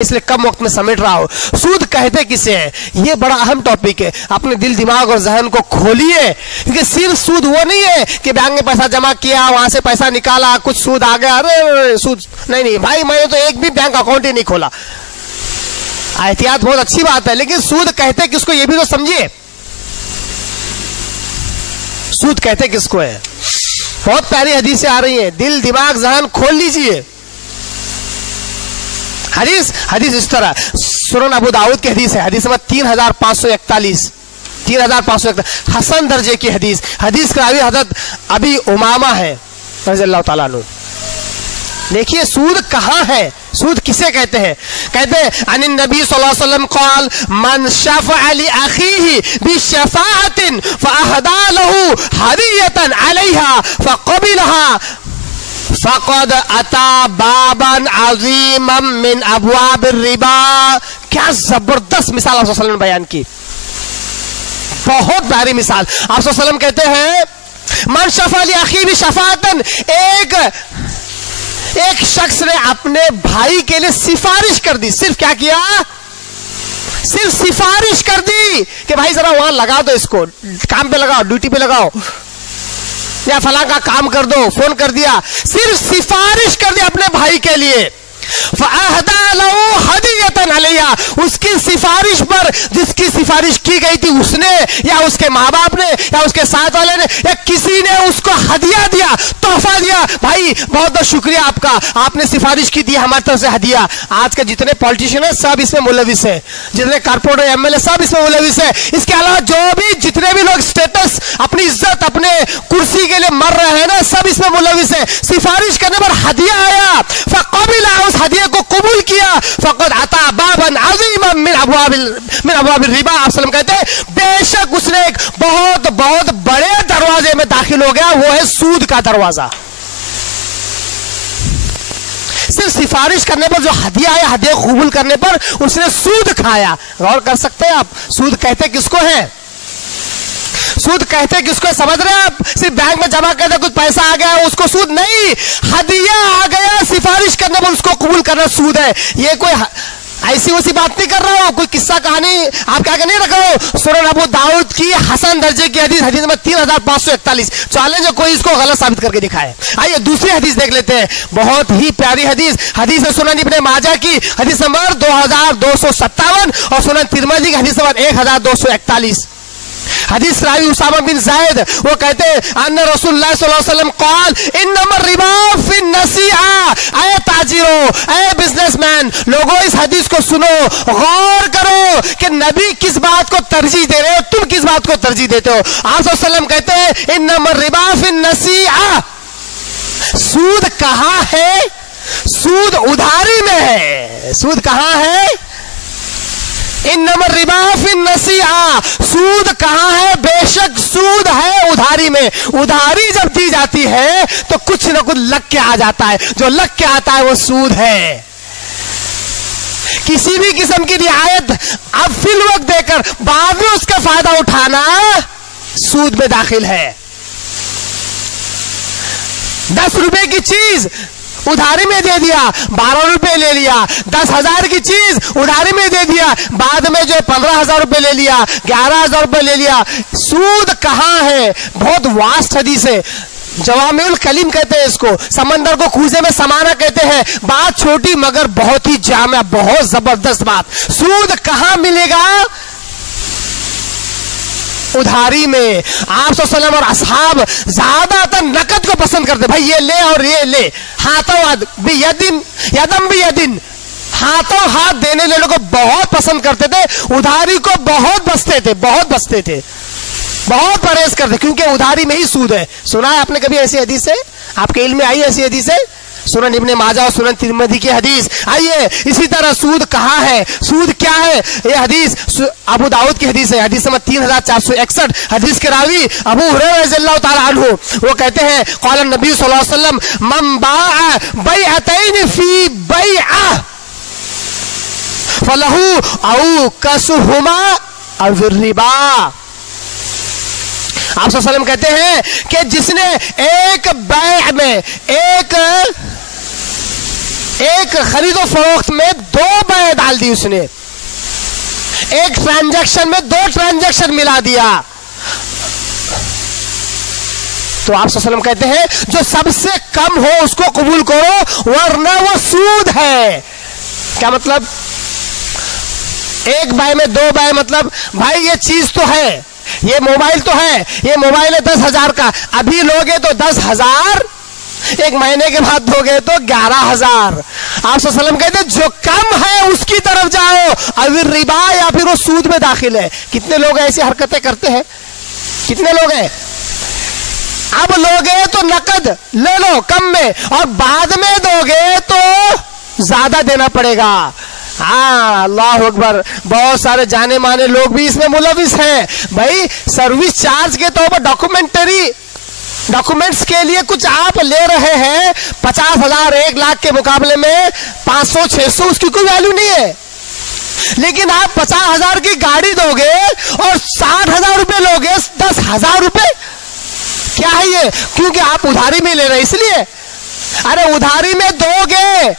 इसलिए कम वक्त में समेट रहा हो। सूद कहते किसे हैं, ये बड़ा अहम टॉपिक है। अपने दिल दिमाग और जहन को खोलिए, क्योंकि सिर्फ सूद वो नहीं है कि बैंक में पैसा जमा किया, वहां से पैसा निकाला, कुछ सूद आ गया, अरे सूद नहीं भाई, मैंने तो एक भी बैंक अकाउंट ही नहीं खोला। एहतियात बहुत अच्छी बात है, लेकिन सूद कहते किसको ये भी तो समझिए। सूद कहते किसको है? बहुत प्यारी हदीसें आ रही हैं, दिल दिमाग जहन खोल लीजिए। हदीस इस तरह, सुनन अबू दाऊद की हदीस है, हदीस नंबर 3541, हसन दर्जे की हदीस। हदीस का रावी हजरत अबी उमामा है रज़ियल्लाहु ताला अन्हु। देखिए सूद कहाँ है, सूद किसे कहते हैं? कहते हैं अनिन नबी सल्लल्लाहु अलैहि वसल्लम क़ाल मन शफ़अ लि अख़ीहि बिशफ़ाअतिन फ़अहदा लहू हदियतन अलैहा फ़क़बिलहा फ़क़द अता बाबन अज़ीमम मिन अबवाबिर रिबा। क्या जबरदस्त मिसाल आप सल्लल्लाहु अलैहि वसल्लम ने बयान की, बहुत प्यारी मिसाल। आप सल्लल्लाहु अलैहि वसल्लम कहते हैं मन शफ़अ लि अख़ीहि बिशफ़ाअतिन, एक शख्स ने अपने भाई के लिए सिफारिश कर दी। सिर्फ क्या किया? सिर्फ सिफारिश कर दी कि भाई जरा वहां लगा दो, इसको काम पे लगाओ, ड्यूटी पे लगाओ, या फला का काम कर दो, फोन कर दिया। सिर्फ सिफारिश कर दी अपने भाई के लिए। फ़अहदा लहू हदियतन अलैहा, उसकी सिफारिश पर, जिसकी सिफारिश की गई थी उसने या उसके माँ बाप ने या उसके साथ वाले ने या किसी ने उसको हदिया दिया, तोहफा दिया। भाई बहुत बहुत शुक्रिया आपका, आपने सिफारिश की थी, हमारी तरफ से हदिया। आज के जितने पॉलिटिशियन है सब इसमें मुलविस है, जितने कारपोरेटर एमएलए सब इसमें मुलविस है। इसके अलावा जो भी जितने भी लोग स्टेटस, अपनी इज्जत, अपने कुर्सी के लिए मर रहे हैं ना, सब इसमें मुलविस है। सिफारिश करने पर हदिया आया, फ़क़बिला, उस हदिया को कबूल किया। फ़क़द अता बाबन अज़ीमम मिन अबवाबिर रिबा। आप सल्लम कहते हैं बेशक उसने एक बहुत बहुत बड़े दरवाजे में दाखिल हो गया, वो है सूद का दरवाजा। सिर्फ सिफारिश करने पर जो हदिया है, हदिया कबूल करने पर उसने सूद खाया। गौर कर सकते हैं आप, सूद कहते किसको है? सूद कहते किसको समझ रहे हैं आप? सिर्फ बैंक में जमा करते कुछ पैसा आ गया उसको सूद नहीं, हदिया आ गया सिफारिश करने पर उसको कबूल करना सूद है। ये कोई ऐसी वैसी बात नहीं कर रहा हूं, कोई किस्सा कहानी आप क्या नहीं रख रहा हूं। सुनन अबू दाऊद की हसन दर्जे की हदीस, हदीस नंबर 3541। चैलेंज है कोई इसको गलत साबित करके दिखाए। आइए दूसरी हदीस देख लेते हैं, बहुत ही प्यारी हदीस। हदीस है सुनन इब्ने माजा की हदीस नंबर 2257 और सुनन तिरमिज़ी की हदीस नंबर 1241। हदीस रावी उसामा बिन ज़ैद, वो कहते हैं अन्ना रसूलुल्लाह सल्लल्लाहु अलैहि वसल्लम क़ाल इन्नमा रिबा फिन नसीआ। ऐ ताजिरों, ऐ बिजनेसमैन, लोगों इस हदीस को सुनो, गौर करो कि नबी किस बात को तरजीह दे रहे हो, तुम किस बात को तरजीह देते हो। आप सल्लल्लाहु अलैहि वसल्लम कहते हैं इन्नमा रिबा फिन नसीआ। सूद कहाँ है? सूद उधारी में है। सूद कहाँ है? इन्नमा रिबा फिन नसीआ, सूद कहाँ है? बेशक सूद है उधारी में। उधारी जब दी जाती है तो कुछ ना कुछ लग के आ जाता है, जो लग के आता है वो सूद है। किसी भी किस्म की रियायत अब फिल वक्त देकर बाद में उसका फायदा उठाना सूद में दाखिल है। 10 रुपए की चीज उधारी में दे दिया, 12 रुपए ले लिया। 10,000 की चीज उधारी में दे दिया, बाद में जो 15,000 रुपए ले लिया, 11,000 रुपए ले लिया। सूद कहाँ है? बहुत वास्ट हदीस है, जवामिउल कलीम कहते हैं इसको, समंदर को खूजे में समाना कहते हैं। बात छोटी मगर बहुत ही जामिया, बहुत जबरदस्त बात। सूद कहाँ मिलेगा? उधारी में। आप सल्लल्लाहु और असहाब ज्यादातर नकद को पसंद करते, भाई ये ले और ये ले, हाथों यदम भी यदिन, हाथों हाथ देने लेने को बहुत पसंद करते थे, उधारी को बहुत बचते थे, बहुत परहेज करते, क्योंकि उधारी में ही सूद है। सुना है आपने कभी ऐसी हदीस है? आपके इल्म में आई ऐसी हदीस है? सुनन इब्ने माजा और सुनन तिरमिज़ी की हदीस। आइए इसी तरह सूद कहाँ है, सूद क्या है? ये हदीस अबू दाऊद की हदीस है, हदीस नंबर 3461। हदीस के रावी अबू हुरैरा रज़ियल्लाहु ताला अन्हु, वो कहते हैं क़ाल नबी सल्लल्लाहु अलैहि वसल्लम मन बाअ बैअतैन फी बैअ फलहू औ कसहुमा अव रिबा। आप सल्लल्लाहु अलैहि वसल्लम कहते हैं कि जिसने एक बैअ में, एक एक खरीदो फरोख्त में 2 बैय डाल दी उसने, एक ट्रांजैक्शन में 2 ट्रांजैक्शन मिला दिया। तो आप सल्लल्लाहु अलैहि वसल्लम कहते हैं जो सबसे कम हो उसको कबूल करो, वरना वो सूद है। क्या मतलब? 1 बाय में 2 बाय, मतलब भाई ये चीज तो है, ये मोबाइल तो है, ये मोबाइल है 10,000 का, अभी लोगे तो 10,000, 1 महीने के बाद दोगे तो 11,000। आप सल्लल्लाहु अलैहि वसल्लम कहते हैं जो कम है उसकी तरफ जाओ, अभी रिबा या फिर वो सूद में दाखिल है। कितने लोग ऐसी हरकतें करते हैं? कितने लोग हैं? अब लोगे तो नकद ले लो कम में, और बाद में दोगे तो ज्यादा देना पड़ेगा। हाँ, अल्लाह अकबर। बहुत सारे जाने माने लोग भी इसमें मुलविस हैं। भाई सर्विस चार्ज के तौर पर डॉक्यूमेंट्स के लिए कुछ आप ले रहे हैं 50,000 1 लाख के मुकाबले में 500 600, उसकी कोई वैल्यू नहीं है। लेकिन आप 50,000 की गाड़ी दोगे और 60,000 रुपए लोगे, 10,000 रुपए क्या है ये? क्योंकि आप उधारी में ले रहे हैं इसलिए। अरे उधारी में दोगे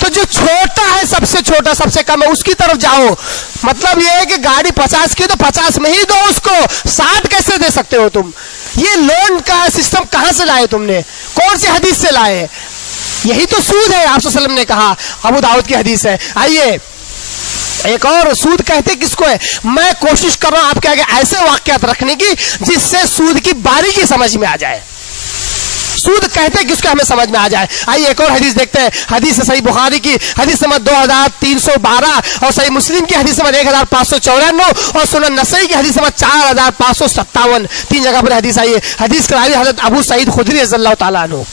तो जो छोटा है, सबसे छोटा सबसे कम है, उसकी तरफ जाओ। मतलब ये है कि गाड़ी 50 की तो 50 में ही दो उसको, 60 कैसे दे सकते हो तुम? ये लोन का सिस्टम कहां से लाए तुमने? कौन सी हदीस से लाए? यही तो सूद है। आप सल्लल्लाहु अलैहि वसल्लम ने कहा, अबू दाऊद की हदीस है। आइए एक और, सूद कहते किसको है? मैं कोशिश कर रहा हूं आपके आगे ऐसे वाक्यात रखने की जिससे सूद की बारीकी समझ में आ जाए। सूद कहते किसको हमें समझ में आ जाए। आइए एक और हदीस देखते हैं। हदीस सही बुखारी की हदीस नंबर 2312 और सही मुस्लिम की हदीस नंबर 1594 और सुनन नसई की हदीस नंबर 4557। 3 जगह पर हदीस आई है। हदीस करारी हजरत अबू सईद खुदरी रज़ियल्लाहु ताला अन्हु।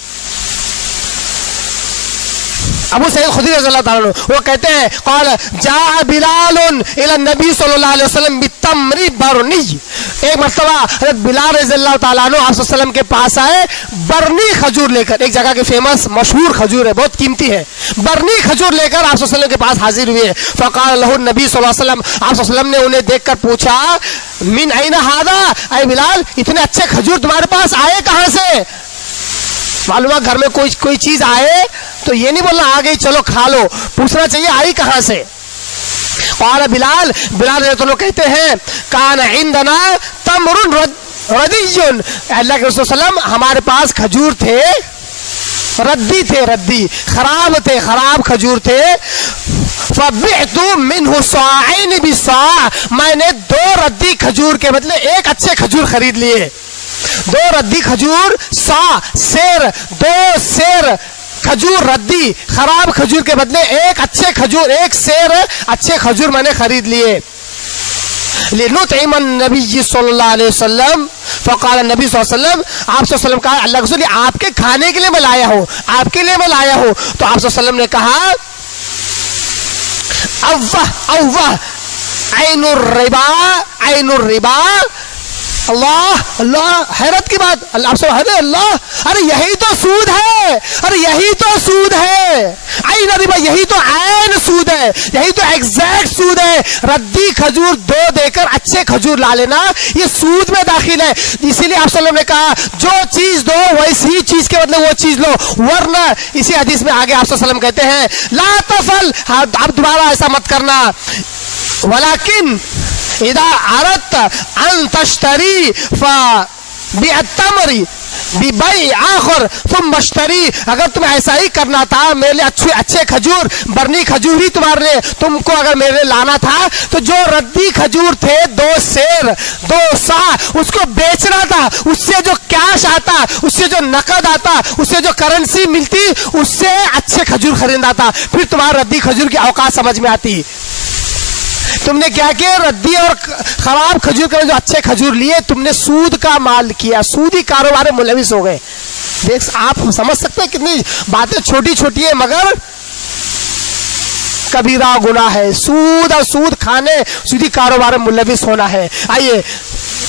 अबू सईद खुदरी रज़ियल्लाहु ताला अन्हु वो कहते हैं, क़ाल जा बिलालुन इला नबी सल्लल्लाहु अलैहि वसल्लम बितमरी बरनी। एक मर्तबा हज़रत बिलाल रज़ियल्लाहु ताला अन्हु आप सल्लल्लाहु अलैहि वसल्लम के पास आए बरनी खजूर लेकर। एक जगह की फेमस मशहूर खजूर है, बहुत कीमती है। बरनी खजूर लेकर आप सल्लल्लाहु अलैहि वसल्लम के पास हाजिर हुए। फ़क़ाल लहु नबी सल्लल्लाहु अलैहि वसल्लम, आप सल्लल्लाहु अलैहि वसल्लम ने उन्हें देखकर पूछा, मिन ऐना हादा, ऐ बिलाल इतने अच्छे खजूर तुम्हारे पास आए कहां से? मालूम घर में कोई चीज आए तो ये नहीं बोलना आ गई चलो खा लो, पूछना चाहिए आई कहां से। और बिलाल तो कहते हैं, कान इंदना तमरुन रदीयुन, अल्लाह के रसूल सल्लल्लाहु अलैहि वसल्लम हमारे पास खजूर थे, रद्दी खराब थे, खराब खजूर थे। फबिअतु मिनहु साइन बिसा, मैंने 2 रद्दी खजूर के बदले 1 अच्छे खजूर खरीद लिए। 2 रद्दी खजूर, सा सेर, 2 सेर खजूर रद्दी खराब खजूर के बदले 1 अच्छे खजूर, 1 सेर अच्छे खजूर मैंने खरीद लिए। लिनुतइमन नबी सल्लल्लाहु अलैहि वसल्लम, फ़क़ाल नबी सल्लल्लाहु अलैहि वसल्लम, आप सल्लल्लाहु अलैहि वसल्लम कहा, अल्लाह के रसूल आपके खाने के लिए मैं लाया हूं, आपके लिए मैं लाया हूं। तो आप सल्लल्लाहु अलैहि वसल्लम ने कहा, अव्वाह ऐनुर रिबा। अल्लाह अल्लाह, हैरत की बात। अल्लाह, अरे यही तो सूद है, अरे यही तो सूद है। ऐन रिबा, यही तो ऐन सूद है, यही तो एग्जैक्ट सूद है। रद्दी खजूर 2 देकर अच्छे खजूर ला लेना, ये सूद में दाखिल है। इसीलिए आप सल्लल्लाहु अलैहि वसल्लम ने कहा जो चीज दो वैसी चीज के बदले वो चीज लो, वरना इसी हदीस में आगे आप सल्लल्लाहु अलैहि वसल्लम कहते हैं, ला तफल, अब दोबारा ऐसा मत करना। वलाकिन इदा अरत अन तश्तरी बिअत्तमरी बिबई आखिर तुम मश्तरी, अगर तुम्हें ऐसा ही करना था, मेरे लिए अच्छे खजूर, बरनी खजूर ही तुम्हारे लिए, तुमको अगर मेरे लिए लाना था तो जो रद्दी खजूर थे 2 सेर 2 सा उसको बेचना था, उससे जो कैश आता, उससे जो नकद आता, उससे जो करेंसी मिलती, उससे अच्छे खजूर खरीदा था, फिर तुम्हारा रद्दी खजूर की औकात समझ में आती। तुमने क्या किया? रद्दी और खराब खजूर के जो अच्छे खजूर लिए, तुमने सूद का माल किया, सूदी कारोबार में मुलविस हो गए। देख आप समझ सकते हैं कितनी बातें छोटी छोटी है मगर कबीरा गुनाह है। सूद और सूद खाने, सूदी कारोबार में मुलविस होना है। आइए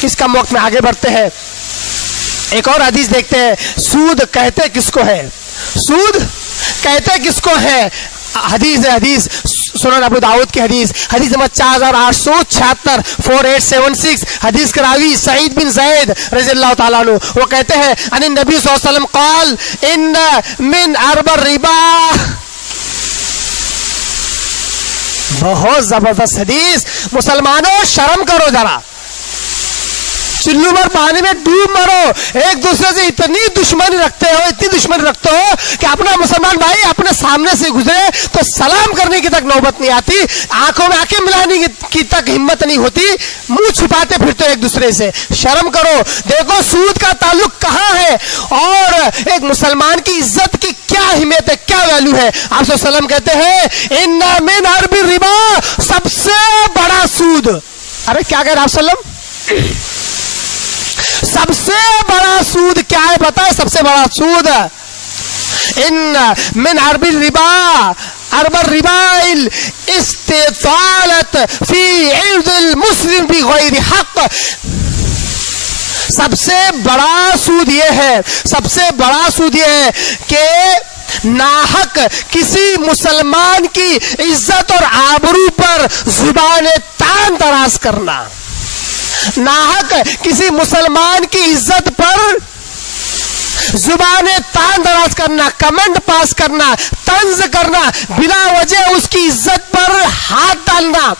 इस कम वक्त में आगे बढ़ते हैं, एक और हदीस देखते हैं। सूद कहते किसको है? सूद कहते किसको है? हदीस सुनन अबू दाऊद की हदीस नंबर 4876 4876। हदीस का रावी सईद बिन ज़ैद रज़ियल्लाहु ताला अन्हु वो कहते हैं, अन नबी सल्लल्लाहु अलैहि वसल्लम क़ाल इन मिन अर्बर रिबा, बहुत जबरदस्त हदीस। मुसलमानों शर्म करो जरा, चुल्लू भर पानी में डूब मरो। एक दूसरे से इतनी दुश्मनी रखते हो कि अपना मुसलमान भाई अपने सामने से गुजरे तो सलाम करने की तक नौबत नहीं आती, आंखों में आंखें मिलाने की तक हिम्मत नहीं होती, मुंह छुपाते फिरते हो एक दूसरे से। शर्म करो। देखो सूद का ताल्लुक कहाँ है और एक मुसलमान की इज्जत की क्या अहमियत है, क्या वैल्यू है। आप सल्लम कहते हैं इन्ना मिन हर्बि रिबा, सबसे बड़ा सूद। अरे क्या कह रहे आप सल्लम? सबसे बड़ा सूद क्या है बताए? सबसे बड़ा सूद इन मिन हर्बि रिबा अरबर रिबाइल इस्तितालत फी इर्दिल मुस्लिम बि गैरि हक। सबसे बड़ा सूद ये है, सबसे बड़ा सूद ये है कि नाहक किसी मुसलमान की इज्जत और आबरू पर जुबान तान दराज करना, नाहक किसी मुसलमान की इज्जत पर जुबाने तान दराज करना, कमेंट पास करना, तंज करना, बिना वजह उसकी इज्जत पर हाथ डालना,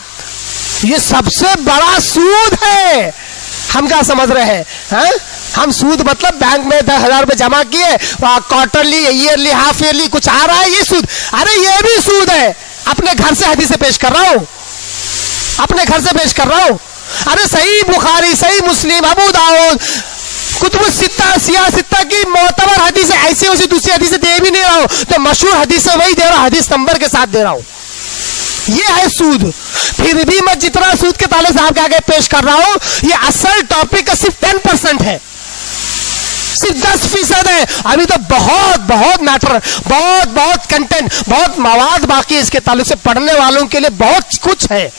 ये सबसे बड़ा सूद है। हम क्या समझ रहे हैं? हम सूद मतलब बैंक में 10,000 रुपए जमा किए, वहां क्वार्टरली, ईयरली, हाफ ईयरली कुछ आ रहा है, ये सूद। अरे ये भी सूद है। अपने घर से हदीसें पेश कर रहा हूं, अपने घर से पेश कर रहा हूं। अरे सही बुखारी, सही मुस्लिम, अबू दाऊद, कुतुब सित्ता, सिया सित्ता की मोतबर हदीस ऐसी वैसी दूसरी हदीस दे भी नहीं रहा हूं, तो मशहूर हदीस वही दे रहा हूं, हदीस नंबर के साथ दे रहा हूं। ये है सूद। फिर भी मैं जितना सूद के ताल्लुक से आपके आगे पेश कर रहा हूं, ये असल टॉपिक का सिर्फ 10% है, सिर्फ 10% है। अभी तो बहुत बहुत मैटर, बहुत बहुत कंटेंट, बहुत मवाद बाकी है इसके ताल्लुक से। पढ़ने वालों के लिए बहुत कुछ है,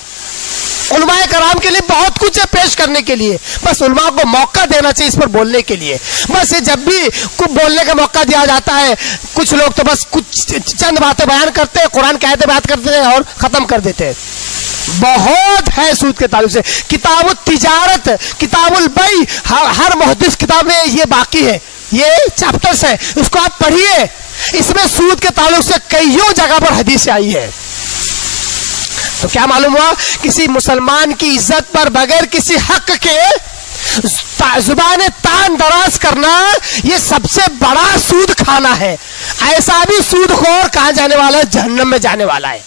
उलमाए कराम के लिए बहुत कुछ है पेश करने के लिए। बस उलमा को मौका देना चाहिए इस पर बोलने के लिए। बस ये जब भी कुछ बोलने का मौका दिया जाता है, कुछ लोग तो बस कुछ चंद बातें बयान करते हैं, कुरान की आयतें बात करते हैं और खत्म कर देते हैं। बहुत है सूद के ताल्लुक से। किताबुल तिजारत, किताबुल बई, हर मुहद्दिस किताब में ये बाकी है, ये चैप्टर्स है, उसको आप पढ़िए। इसमें सूद के ताल्लुक से कईयों जगह पर हदीसें आई है। तो क्या मालूम हुआ? किसी मुसलमान की इज्जत पर बगैर किसी हक के जुबान तान दराज करना, ये सबसे बड़ा सूद खाना है। ऐसा भी सूदखोर कहां जाने वाला है? जहन्नम में जाने वाला है।